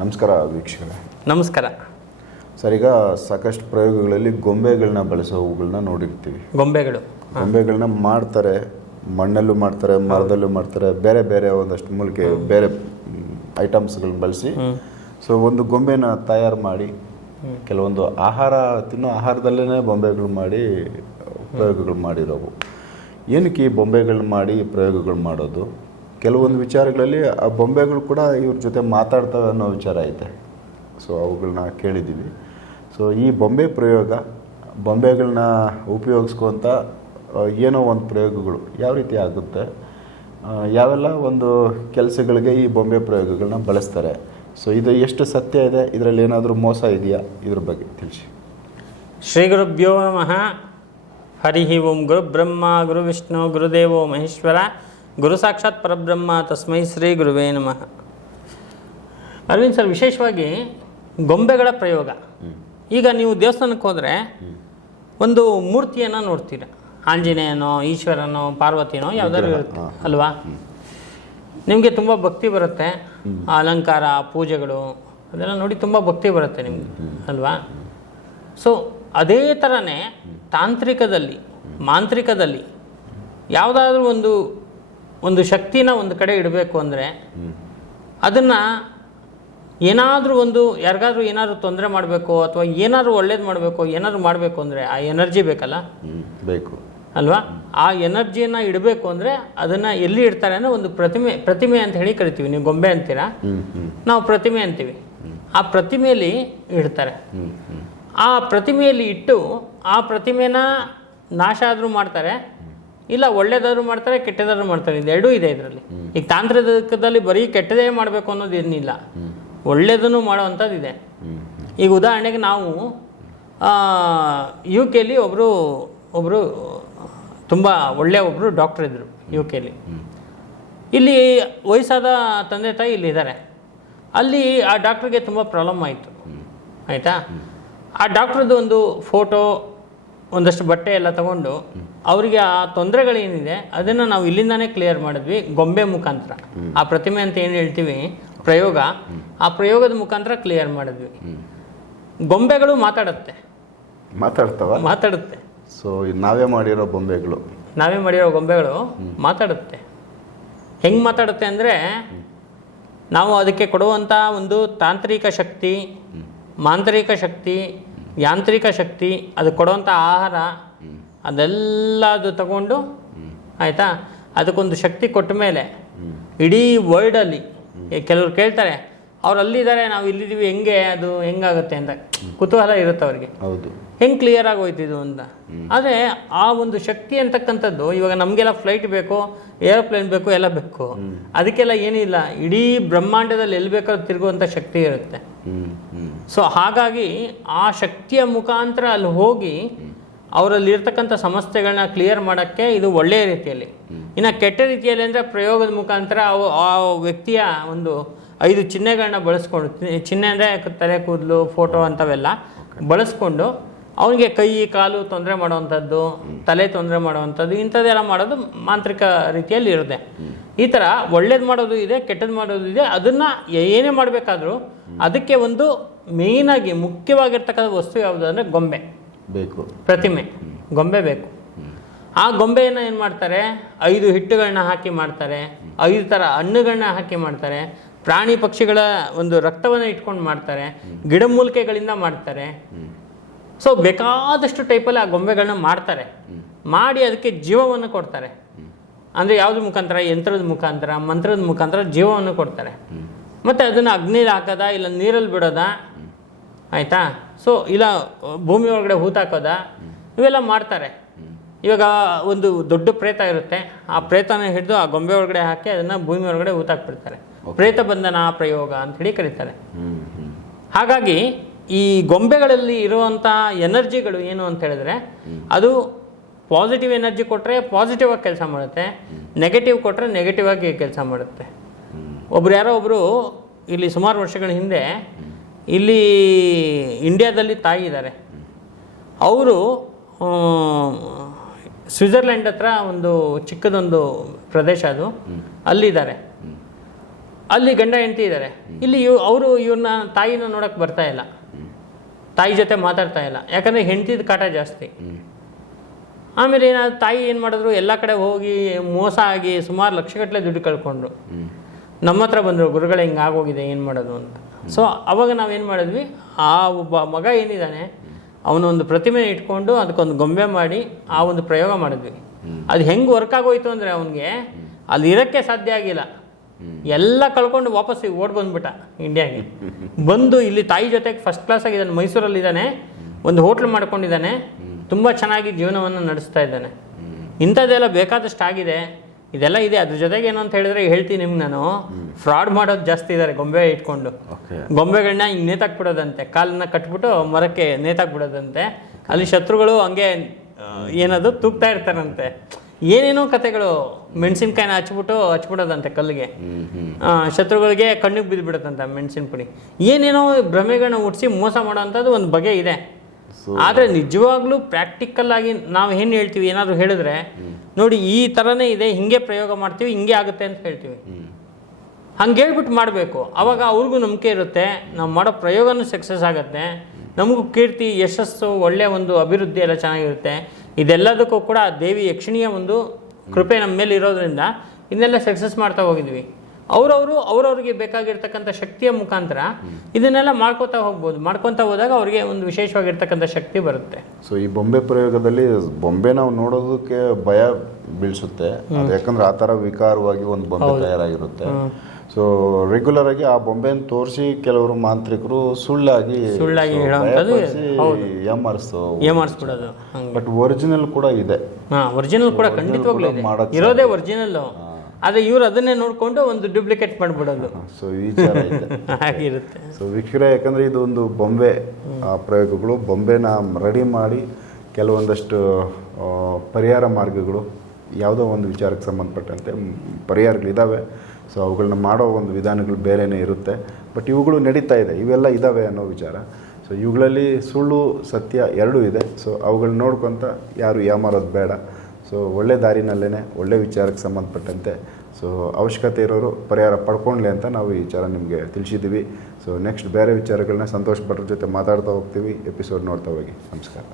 ನಮಸ್ಕಾರ ವೀಕ್ಷಕರೇ. ನಮಸ್ಕಾರ. ಸರ್ ಈಗ ಸಾಕಷ್ಟು ಪ್ರಯೋಗಗಳಲ್ಲಿ ಗೊಂಬೆಗಳನ್ನ ಬಳಸೋವುಗಳನ್ನ ನೋಡಿರ್ತೀವಿ. ಗೊಂಬೆಗಳು. ಗೊಂಬೆಗಳನ್ನ ಮಾಡ್ತಾರೆ ಮಣ್ಣಲ್ಲೂ ಮಾಡ್ತಾರೆ ಮರದಲ್ಲೂ ಮಾಡ್ತಾರೆ ಬೇರೆ ಬೇರೆ ಒಂದಷ್ಟು ಮೂಲಿಕೆ ಬೇರೆ ಐಟಮ್ಸ್ಗಳನ್ನ ಬಳಸಿ. ಸೊ ಒಂದು ಗೊಂಬೆನ ತಯಾರು ಮಾಡಿ ಕೆಲವೊಂದು ಆಹಾರ ತಿನ್ನೋ ಆಹಾರದಲ್ಲೇ ಬೊಂಬೆಗಳು ಮಾಡಿ ಪ್ರಯೋಗಗಳು ಮಾಡಿರೋವು. ಏನಕ್ಕೆ ಈ ಬೊಂಬೆಗಳನ್ನ ಮಾಡಿ ಪ್ರಯೋಗಗಳು ಮಾಡೋದು? ಕೆಲವೊಂದು ವಿಚಾರಗಳಲ್ಲಿ ಆ ಬೊಂಬೆಗಳು ಕೂಡ ಇವ್ರ ಜೊತೆ ಮಾತಾಡ್ತವೆ ಅನ್ನೋ ವಿಚಾರ ಐತೆ. ಸೊ ಅವುಗಳನ್ನ ಕೇಳಿದ್ದೀವಿ. ಸೊ ಈ ಬೊಂಬೆ ಪ್ರಯೋಗ ಬೊಂಬೆಗಳನ್ನ ಉಪಯೋಗಿಸ್ಕೊಂತ ಏನೋ ಒಂದು ಪ್ರಯೋಗಗಳು ಯಾವ ರೀತಿ ಆಗುತ್ತೆ? ಯಾವೆಲ್ಲ ಒಂದು ಕೆಲಸಗಳಿಗೆ ಈ ಬೊಂಬೆ ಪ್ರಯೋಗಗಳನ್ನ ಬಳಸ್ತಾರೆ? ಸೊ ಇದು ಎಷ್ಟು ಸತ್ಯ ಇದೆ? ಇದರಲ್ಲಿ ಏನಾದರೂ ಮೋಸ ಇದೆಯಾ? ಇದ್ರ ಬಗ್ಗೆ ತಿಳಿಸಿ. ಶ್ರೀ ಗುರುಭ್ಯೋ ನಮಃ. ಹರಿ ಓಂ ಗುರು ಬ್ರಹ್ಮ ಗುರು ವಿಷ್ಣು ಗುರುದೇವೋ ಮಹೇಶ್ವರ. ಗುರು ಸಾಕ್ಷಾತ್ ಪರಬ್ರಹ್ಮ ತಸ್ಮೈ ಶ್ರೀ ಗುರುವೇ ನಮಃ. ಅರವಿಂದ್ ಸರ್ ವಿಶೇಷವಾಗಿ ಗೊಂಬೆಗಳ ಪ್ರಯೋಗ. ಈಗ ನೀವು ದೇವಸ್ಥಾನಕ್ಕೆ ಹೋದರೆ ಒಂದು ಮೂರ್ತಿಯನ್ನು ನೋಡ್ತೀರ. ಆಂಜನೇಯನೋ ಈಶ್ವರನೋ ಪಾರ್ವತಿನೋ ಯಾವುದಾದ್ರು ಇರುತ್ತೆ ಅಲ್ವಾ? ನಿಮಗೆ ತುಂಬ ಭಕ್ತಿ ಬರುತ್ತೆ. ಅಲಂಕಾರ ಪೂಜೆಗಳು ಅದೆಲ್ಲ ನೋಡಿ ತುಂಬ ಭಕ್ತಿ ಬರುತ್ತೆ ನಿಮಗೆ ಅಲ್ವಾ? ಸೊ ಅದೇ ಥರನೇ ತಾಂತ್ರಿಕದಲ್ಲಿ ಮಾಂತ್ರಿಕದಲ್ಲಿ ಯಾವುದಾದ್ರೂ ಒಂದು ಒಂದು ಶಕ್ತಿನ ಒಂದು ಕಡೆ ಇಡಬೇಕು ಅಂದರೆ ಅದನ್ನು ಏನಾದರೂ ಒಂದು ಯಾರಿಗಾದ್ರೂ ಏನಾದರೂ ತೊಂದರೆ ಮಾಡಬೇಕು ಅಥವಾ ಏನಾದರೂ ಒಳ್ಳೇದು ಮಾಡಬೇಕು ಏನಾದರೂ ಮಾಡಬೇಕು ಅಂದರೆ ಆ ಎನರ್ಜಿ ಬೇಕಲ್ಲ? ಬೇಕು. ಅಲ್ವಾ? ಆ ಎನರ್ಜಿಯನ್ನು ಇಡಬೇಕು ಅಂದರೆ ಅದನ್ನು ಎಲ್ಲಿ ಇಡ್ತಾರೆ ಅಂದರೆ ಒಂದು ಪ್ರತಿಮೆ ಪ್ರತಿಮೆ ಅಂತ ಹೇಳಿ ಕರಿತೀವಿ ನೀವು ಗೊಂಬೆ ಅಂತೀರಾ? ನಾವು ಪ್ರತಿಮೆ ಅಂತೀವಿ. ಆ ಪ್ರತಿಮೆಯಲ್ಲಿ ಇಡ್ತಾರೆ. ಆ ಪ್ರತಿಮೆಯಲ್ಲಿ ಇಟ್ಟು ಆ ಪ್ರತಿಮೆನ ನಾಶ ಆದರೂ ಮಾಡ್ತಾರೆ ಇಲ್ಲ ಒಳ್ಳೇದಾದ್ರು ಮಾಡ್ತಾರೆ ಕೆಟ್ಟದಾದ್ರು ಮಾಡ್ತಾರೆ. ಇದೆರಡೂ ಇದೆ ಇದರಲ್ಲಿ. ಈಗ ತಾಂತ್ರಿಕದಲ್ಲಿ ಬರೀ ಕೆಟ್ಟದೇ ಮಾಡಬೇಕು ಅನ್ನೋದು ಏನಿಲ್ಲ. ಒಳ್ಳೇದನ್ನು ಮಾಡೋವಂಥದ್ದು ಇದೆ. ಈಗ ಉದಾಹರಣೆಗೆ ನಾವು ಯು ಕೆಲಿ ಒಬ್ಬರು ಒಬ್ಬರು ತುಂಬ ಒಳ್ಳೆಯ ಒಬ್ಬರು ಡಾಕ್ಟ್ರ್ ಇದ್ದರು ಯು ಕೆಲಿ ಇಲ್ಲಿ ವಯಸ್ಸಾದ ತಂದೆ ತಾಯಿ ಇಲ್ಲಿದ್ದಾರೆ. ಅಲ್ಲಿ ಆ ಡಾಕ್ಟ್ರಿಗೆ ತುಂಬ ಪ್ರಾಬ್ಲಮ್ ಆಯಿತು. ಆಯಿತಾ? ಆ ಡಾಕ್ಟ್ರದ್ದು ಒಂದು ಫೋಟೋ ಒಂದಷ್ಟು ಬಟ್ಟೆ ಎಲ್ಲ ತಗೊಂಡು ಅವರಿಗೆ ಆ ತೊಂದರೆಗಳೇನಿದೆ ಅದನ್ನು ನಾವು ಇಲ್ಲಿಂದಾನೇ ಕ್ಲಿಯರ್ ಮಾಡಿದ್ವಿ ಗೊಂಬೆ ಮುಖಾಂತರ. ಆ ಪ್ರತಿಮೆ ಅಂತ ಏನು ಹೇಳ್ತೀವಿ? ಪ್ರಯೋಗ. ಆ ಪ್ರಯೋಗದ ಮುಖಾಂತರ ಕ್ಲಿಯರ್ ಮಾಡಿದ್ವಿ. ಗೊಂಬೆಗಳು ಮಾತಾಡುತ್ತೆ. ಮಾತಾಡ್ತಾವ? ಮಾತಾಡುತ್ತೆ. ಸೊ ನಾವೇ ಮಾಡಿರೋ ಗೊಂಬೆಗಳು. ನಾವೇ ಮಾಡಿರೋ ಗೊಂಬೆಗಳು ಮಾತಾಡುತ್ತೆ. ಹೆಂಗೆ ಮಾತಾಡುತ್ತೆ ಅಂದರೆ ನಾವು ಅದಕ್ಕೆ ಕೊಡುವಂಥ ಒಂದು ತಾಂತ್ರಿಕ ಶಕ್ತಿ ಮಾಂತ್ರಿಕ ಶಕ್ತಿ ಯಾಂತ್ರಿಕ ಶಕ್ತಿ ಅದು ಕೊಡುವಂಥ ಆಹಾರ ಅದೆಲ್ಲ ಅದು ತಗೊಂಡು ಆಯಿತಾ? ಅದಕ್ಕೊಂದು ಶಕ್ತಿ ಕೊಟ್ಟ ಮೇಲೆ ಇಡೀ ವರ್ಲ್ಡಲ್ಲಿ ಕೆಲವ್ರು ಕೇಳ್ತಾರೆ ಅವ್ರು ಅಲ್ಲಿದ್ದಾರೆ ನಾವು ಇಲ್ಲಿದ್ದೀವಿ ಹೆಂಗೆ ಅದು ಹೆಂಗಾಗುತ್ತೆ ಅಂತ. ಕುತೂಹಲ ಇರುತ್ತೆ ಅವ್ರಿಗೆ. ಹೌದು. ಹೆಂಗೆ ಕ್ಲಿಯರ್ ಆಗೋಯ್ತು ಇದು ಅಂತ? ಆದರೆ ಆ ಒಂದು ಶಕ್ತಿ ಅಂತಕ್ಕಂಥದ್ದು ಇವಾಗ ನಮಗೆಲ್ಲ ಫ್ಲೈಟ್ ಬೇಕು ಏರೋಪ್ಲೇನ್ ಬೇಕು ಎಲ್ಲ ಬೇಕು. ಅದಕ್ಕೆಲ್ಲ ಏನಿಲ್ಲ ಇಡೀ ಬ್ರಹ್ಮಾಂಡದಲ್ಲಿ ಎಲ್ಲಿ ಬೇಕಾದ್ರೂ ತಿರುಗುವಂಥ ಶಕ್ತಿ ಇರುತ್ತೆ. ಸೊ ಹಾಗಾಗಿ ಆ ಶಕ್ತಿಯ ಮುಖಾಂತರ ಅಲ್ಲಿ ಹೋಗಿ ಅವರಲ್ಲಿರ್ತಕ್ಕಂಥ ಸಮಸ್ಯೆಗಳನ್ನ ಕ್ಲಿಯರ್ ಮಾಡೋಕ್ಕೆ ಇದು ಒಳ್ಳೆಯ ರೀತಿಯಲ್ಲಿ. ಇನ್ನು ಕೆಟ್ಟ ರೀತಿಯಲ್ಲಿ ಅಂದರೆ ಪ್ರಯೋಗದ ಮುಖಾಂತರ ಅವು ಆ ವ್ಯಕ್ತಿಯ ಒಂದು ಐದು ಚಿಹ್ನೆಗಳನ್ನ ಬಳಸ್ಕೊಂಡು ಚಿಹ್ನೆ ಅಂದರೆ ತಲೆ ಕೂದಲು ಫೋಟೋ ಅಂಥವೆಲ್ಲ ಬಳಸ್ಕೊಂಡು ಅವನಿಗೆ ಕೈ ಕಾಲು ತೊಂದರೆ ಮಾಡುವಂಥದ್ದು ತಲೆ ತೊಂದರೆ ಮಾಡುವಂಥದ್ದು ಇಂಥದ್ದೆಲ್ಲ ಮಾಡೋದು ಮಾಂತ್ರಿಕ ರೀತಿಯಲ್ಲಿ ಇರುತ್ತೆ. ಈ ಥರ ಒಳ್ಳೇದು ಮಾಡೋದು ಇದೆ ಕೆಟ್ಟದ್ದು ಮಾಡೋದು ಇದೆ ಅದನ್ನು ಏನೇ ಮಾಡಬೇಕಾದ್ರೂ ಅದಕ್ಕೆ ಒಂದು ಮೇಯ್ನಾಗಿ ಮುಖ್ಯವಾಗಿರ್ತಕ್ಕಂಥ ವಸ್ತು ಯಾವುದು ಅಂದರೆ ಗೊಂಬೆ. ಬೇಕು. ಪ್ರತಿಮೆ. ಗೊಂಬೆ ಬೇಕು. ಆ ಗೊಂಬೆಯನ್ನು ಏನು ಮಾಡ್ತಾರೆ? ಐದು ಹಿಟ್ಟುಗಳನ್ನ ಹಾಕಿ ಮಾಡ್ತಾರೆ. ಐದು ಥರ ಹಣ್ಣುಗಳನ್ನ ಹಾಕಿ ಮಾಡ್ತಾರೆ. ಪ್ರಾಣಿ ಪಕ್ಷಿಗಳ ಒಂದು ರಕ್ತವನ್ನು ಇಟ್ಕೊಂಡು ಮಾಡ್ತಾರೆ. ಗಿಡಮೂಲಿಕೆಗಳಿಂದ ಮಾಡ್ತಾರೆ. ಸೊ ಬೇಕಾದಷ್ಟು ಟೈಪಲ್ಲಿ ಆ ಗೊಂಬೆಗಳನ್ನ ಮಾಡ್ತಾರೆ. ಮಾಡಿ ಅದಕ್ಕೆ ಜೀವವನ್ನು ಕೊಡ್ತಾರೆ. ಅಂದರೆ ಯಾವುದ್ರ ಮುಖಾಂತರ? ಯಂತ್ರದ ಮುಖಾಂತರ ಮಂತ್ರದ ಮುಖಾಂತರ ಜೀವವನ್ನು ಕೊಡ್ತಾರೆ. ಮತ್ತು ಅದನ್ನು ಅಗ್ನಿಲಿ ಹಾಕೋದ ಇಲ್ಲ ನೀರಲ್ಲಿ ಬಿಡೋದ? ಆಯಿತಾ? ಸೊ ಇಲ್ಲ ಭೂಮಿ ಒಳಗಡೆ ಹೂತಾಕೋದ ಇವೆಲ್ಲ ಮಾಡ್ತಾರೆ. ಇವಾಗ ಒಂದು ದೊಡ್ಡ ಪ್ರೇತ ಇರುತ್ತೆ. ಆ ಪ್ರೇತನ ಹಿಡಿದು ಆ ಗೊಂಬೆ ಒಳಗಡೆ ಹಾಕಿ ಅದನ್ನು ಭೂಮಿ ಒಳಗಡೆ ಹೂತಾಕ್ಬಿಡ್ತಾರೆ ಪ್ರೇತ ಬಂಧನ ಪ್ರಯೋಗ ಅಂತ ಹೇಳಿ ಕರೀತಾರೆ. ಹಾಗಾಗಿ ಈ ಗೊಂಬೆಗಳಲ್ಲಿ ಇರುವಂಥ ಎನರ್ಜಿಗಳು ಏನು ಅಂತ ಹೇಳಿದ್ರೆ ಅದು ಪಾಸಿಟಿವ್ ಎನರ್ಜಿ ಕೊಟ್ಟರೆ ಪಾಸಿಟಿವ್ ಆಗಿ ಕೆಲಸ ಮಾಡುತ್ತೆ. ನೆಗೆಟಿವ್ ಕೊಟ್ಟರೆ ನೆಗೆಟಿವ್ ಆಗಿ ಕೆಲಸ ಮಾಡುತ್ತೆ. ಒಬ್ರು ಯಾರೋ ಒಬ್ಬರು ಇಲ್ಲಿ ಸುಮಾರು ವರ್ಷಗಳ ಹಿಂದೆ ಇಲ್ಲಿ ಇಂಡಿಯಾದಲ್ಲಿ ತಾಯಿ ಇದ್ದಾರೆ. ಅವರು ಸ್ವಿಟ್ಜರ್ಲೆಂಡ್ ಹತ್ರ ಒಂದು ಚಿಕ್ಕದೊಂದು ಪ್ರದೇಶ ಅದು. ಅಲ್ಲಿದ್ದಾರೆ. ಅಲ್ಲಿ ಗಂಡ ಹೆಂಡತಿ ಇದ್ದಾರೆ. ಇಲ್ಲಿ ಇವ್ ಅವರು ಇವ್ರನ್ನ ತಾಯಿನ ನೋಡಕ್ಕೆ ಬರ್ತಾ ಇಲ್ಲ. ತಾಯಿ ಜೊತೆ ಮಾತಾಡ್ತಾ ಇಲ್ಲ. ಯಾಕಂದರೆ ಹೆಂಡತಿದ ಕಾಟ ಜಾಸ್ತಿ. ಆಮೇಲೆ ಏನಾದ್ರು ತಾಯಿ ಏನು ಮಾಡಿದ್ರು? ಎಲ್ಲ ಕಡೆ ಹೋಗಿ ಮೋಸ ಆಗಿ ಸುಮಾರು ಲಕ್ಷಗಟ್ಟಲೆ ದುಡ್ಡು ಕಳ್ಕೊಂಡ್ರು. ನಮ್ಮ ಹತ್ರ ಬಂದರು ಗುರುಗಳೇ ಹಿಂಗೆ ಆಗೋಗಿದೆ ಏನು ಮಾಡೋದು ಅಂತ. ಸೊ ಅವಾಗ ನಾವೇನು ಮಾಡಿದ್ವಿ? ಆ ಒಬ್ಬ ಮಗ ಏನಿದ್ದಾನೆ, ಅವನೊಂದು ಪ್ರತಿಮೆ ಇಟ್ಕೊಂಡು ಅದಕ್ಕೊಂದು ಗೊಂಬೆ ಮಾಡಿ ಆ ಒಂದು ಪ್ರಯೋಗ ಮಾಡಿದ್ವಿ. ಅದು ಹೆಂಗೆ ವರ್ಕ್ ಆಗೋಯ್ತು ಅಂದರೆ ಅವನಿಗೆ ಅಲ್ಲಿ ಇರೋಕ್ಕೆ ಸಾಧ್ಯ ಆಗಿಲ್ಲ. ಎಲ್ಲ ಕಳ್ಕೊಂಡು ವಾಪಸ್ ಓಡ್ ಬಂದ್ಬಿಟ್ಟ ಇಂಡಿಯಾಗೆ. ಬಂದು ಇಲ್ಲಿ ತಾಯಿ ಜೊತೆಗೆ ಫಸ್ಟ್ ಕ್ಲಾಸ್ ಆಗಿದ್ದಾನೆ ಮೈಸೂರಲ್ಲಿದ್ದಾನೆ ಒಂದು ಹೋಟ್ಲ್ ಮಾಡ್ಕೊಂಡಿದ್ದಾನೆ, ತುಂಬ ಚೆನ್ನಾಗಿ ಜೀವನವನ್ನು ನಡೆಸ್ತಾ ಇದ್ದಾನೆ. ಇಂಥದ್ದೆಲ್ಲ ಬೇಕಾದಷ್ಟು ಆಗಿದೆ ಇದೆಲ್ಲ ಇದೆ. ಅದ್ರ ಜೊತೆಗೆ ಏನು ಅಂತ ಹೇಳಿದ್ರೆ ಹೇಳ್ತೀನಿ ನಿಮ್ಗೆ ನಾನು. ಫ್ರಾಡ್ ಮಾಡೋದು ಜಾಸ್ತಿ ಇದ್ದಾರೆ ಗೊಂಬೆ ಇಟ್ಕೊಂಡು. ಗೊಂಬೆಗಳನ್ನ ಹಿಂಗೆ ನೇತಾಕ್ಬಿಡೋದಂತೆ. ಕಾಲನ್ನ ಕಟ್ಬಿಟ್ಟು ಮರಕ್ಕೆ ನೇತಾಕ್ಬಿಡೋದಂತೆ. ಅಲ್ಲಿ ಶತ್ರುಗಳು ಹಂಗೆ ಏನದು ತೂಗ್ತಾ ಇರ್ತಾರಂತೆ. ಏನೇನೋ ಕತೆಗಳು ಮೆಣಸಿನ್ಕಾಯಿನ ಹಚ್ಬಿಟ್ಟು ಹಚ್ಬಿಡೋದಂತೆ ಕಲ್ಲಿಗೆ. ಶತ್ರುಗಳಿಗೆ ಕಣ್ಣಿಗೆ ಬಿದ್ದು ಬಿಡುತ್ತಂತೆ ಮೆಣಸಿನ ಪುಡಿ. ಏನೇನೋ ಭ್ರಮೆಗಳನ್ನ ಹುಟ್ಟಿಸಿ ಮೋಸ ಮಾಡೋವಂಥದ್ದು ಒಂದು ಬಗೆ ಇದೆ. ಆದರೆ ನಿಜವಾಗ್ಲೂ ಪ್ರಾಕ್ಟಿಕಲ್ ಆಗಿ ನಾವು ಏನು ಹೇಳ್ತೀವಿ? ಏನಾದರೂ ಹೇಳಿದ್ರೆ, ನೋಡಿ ಈ ಥರನೇ ಇದೆ, ಹಿಂಗೆ ಪ್ರಯೋಗ ಮಾಡ್ತೀವಿ, ಹಿಂಗೆ ಆಗುತ್ತೆ ಅಂತ ಹೇಳ್ತೀವಿ. ಹಂಗೆ ಹೇಳ್ಬಿಟ್ಟು ಮಾಡಬೇಕು. ಅವಾಗ ಅವ್ರಿಗೂ ನಂಬಿಕೆ ಇರುತ್ತೆ. ನಾವು ಮಾಡೋ ಪ್ರಯೋಗನೂ ಸಕ್ಸಸ್ ಆಗುತ್ತೆ. ನಮಗೂ ಕೀರ್ತಿ, ಯಶಸ್ಸು ಒಳ್ಳೆಯ ಒಂದು ಅಭಿವೃದ್ಧಿ ಎಲ್ಲ ಚೆನ್ನಾಗಿರುತ್ತೆ. ಇದೆಲ್ಲದಕ್ಕೂ ಕೂಡ ದೇವಿ ಯಕ್ಷಿಣಿಯ ಒಂದು ಕೃಪೆ ನಮ್ಮ ಮೇಲೆ ಇರೋದ್ರಿಂದ ಇದನ್ನೆಲ್ಲ ಸಕ್ಸಸ್ ಮಾಡ್ತಾ ಹೋಗಿದ್ವಿ. ಅವ್ರವರು ಅವ್ರವ್ರಿಗೆ ಬೇಕಾಗಿರ್ತಕ್ಕಂಥ ಶಕ್ತಿಯ ಮುಖಾಂತರ ಇದನ್ನೆಲ್ಲ ಮಾಡ್ಕೋತಾ ಹೋಗ್ಬೋದು. ಮಾಡ್ಕೊತಾ ಹೋದಾಗ ಅವ್ರಿಗೆ ಒಂದು ವಿಶೇಷವಾಗಿರ್ತಕ್ಕಂಥ ಶಕ್ತಿ ಬರುತ್ತೆ. ಸೊ ಈ ಬೊಂಬೆ ಪ್ರಯೋಗದಲ್ಲಿ ಬೊಂಬೆ ನಾವು ನೋಡೋದಕ್ಕೆ ಭಯ ಬೀಳಿಸುತ್ತೆ. ಯಾಕಂದ್ರೆ ಆ ಥರ ವಿಕಾರವಾಗಿ ಒಂದು ಬೊಂಬೆ ತಯಾರಾಗಿರುತ್ತೆ. ಸೊ ರೆಗ್ಯುಲರ್ ಆಗಿ ಆ ಬೊಂಬೆನ ತೋರಿಸಿ ಕೆಲವರು ಮಾಂತ್ರಿಕರು ಸುಳ್ಳಾಗಿ ಸುಳ್ಳಾಗಿ ಬಟ್ ಒರಿಜಿನಲ್ ಕೂಡ ಇದೆ. ಒರಿಜಿನಲ್ ಕೂಡ ಖಂಡಿತವಾಗ್ಲೂ ಇರೋದೇ ಒರಿಜಿನಲ್ಲು ಆದರೆ ಇವ್ರು ಅದನ್ನೇ ನೋಡಿಕೊಂಡು ಒಂದು ಡುಪ್ಲಿಕೇಟ್ ಮಾಡಿಬಿಡೋದು. ಸೊ ಈ ವಿಚಾರ ಇದೆ. ಹಾಗಿರುತ್ತೆ. ಸೊ ವೀಕ್ಷಕರೇ ಯಾಕಂದರೆ ಇದು ಒಂದು ಬೊಂಬೆ ಆ, ಪ್ರಯೋಗಗಳು ಬೊಂಬೆನ ರೆಡಿ ಮಾಡಿ ಕೆಲವೊಂದಷ್ಟು ಪರಿಹಾರ ಮಾರ್ಗಗಳು ಯಾವುದೋ ಒಂದು ವಿಚಾರಕ್ಕೆ ಸಂಬಂಧಪಟ್ಟಂತೆ ಪರಿಹಾರಗಳಿದ್ದಾವೆ ಸೊ ಅವುಗಳನ್ನ ಮಾಡೋ ಒಂದು ವಿಧಾನಗಳು ಬೇರೆಯೇ ಇರುತ್ತೆ. ಬಟ್ ಇವುಗಳು ನಡೀತಾ ಇದೆ. ಇವೆಲ್ಲ ಇದ್ದಾವೆ ಅನ್ನೋ ವಿಚಾರ. ಸೊ ಇವುಗಳಲ್ಲಿ ಸುಳ್ಳು ಸತ್ಯ ಎರಡೂ ಇದೆ. ಸೊ ಅವುಗಳನ್ನ ನೋಡ್ಕೊತ ಯಾರು ಯಾಮಾರೋದು ಬೇಡ. ಸೊ ಒಳ್ಳೆ ದಾರಿನಲ್ಲೇ ಒಳ್ಳೆ ವಿಚಾರಕ್ಕೆ ಸಂಬಂಧಪಟ್ಟಂತೆ. ಸೊ ಅವಶ್ಯಕತೆ ಇರೋರು ಪರಿಹಾರ ಪಡ್ಕೊಳ್ಳಿ ಅಂತ ನಾವು ಈ ವಿಚಾರ ನಿಮಗೆ ತಿಳಿಸಿದ್ದೀವಿ ಸೊ ನೆಕ್ಸ್ಟ್ ಬೇರೆ ವಿಚಾರಗಳನ್ನ ಸಂತೋಷ್ ಭಟ್ರ ಜೊತೆ ಮಾತಾಡ್ತಾ ಹೋಗ್ತೀವಿ. ಎಪಿಸೋಡ್ ನೋಡ್ತಾ ಹೋಗಿ. ನಮಸ್ಕಾರ.